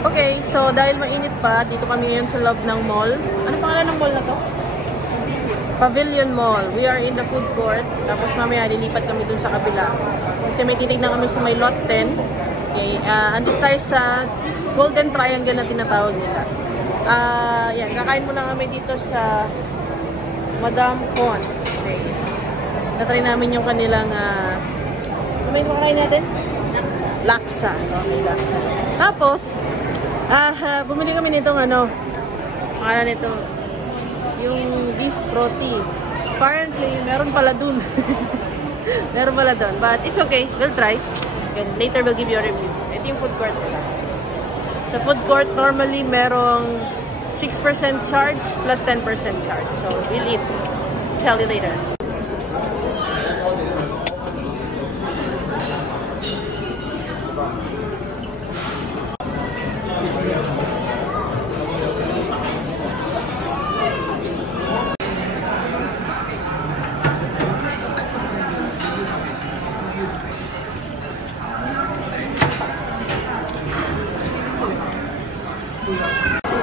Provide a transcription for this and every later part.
Okay, so dahil mainit pa, dito kami ngayon sa loob ng mall. Ano pangalan ng mall na to? Pavilion Mall. We are in the food court. Tapos mamaya lilipat kami dun sa kabila. Kasi may titignan kami sa may lot 10. Okay, andito tayo sa Golden Triangle na tinatawag nila. Yan, kakain muna kami dito sa Madame Con. Okay. Natry namin yung kanilang ano ba yung makakain natin? Laksa. Okay, laksa. Tapos, bumili kami nitong pangalan nito, yung beef roti. Apparently, meron pala dun. Meron pala dun. But it's okay. We'll try. And later, we'll give you a review. Ito yung food court nila. Sa food court, normally, merong 6% charge plus 10% charge. So, we'll eat. Tell you later.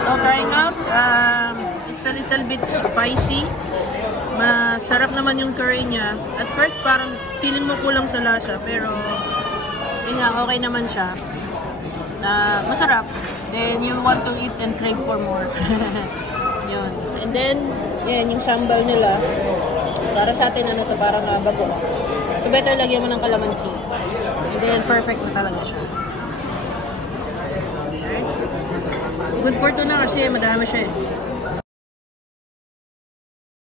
So, trying out, it's a little bit spicy. Masarap naman yung curry niya. At first, parang feeling mo kulang sa lasa, pero yun nga, okay naman siya. Masarap. Then, you'll want to eat and crave for more. Yun. And then, yan, yung sambal nila. Para sa atin, parang bago. So, better lagyan mo ng kalamansi. And then, perfect na talaga siya. Okay? Good for tuna kasi madami siya eh.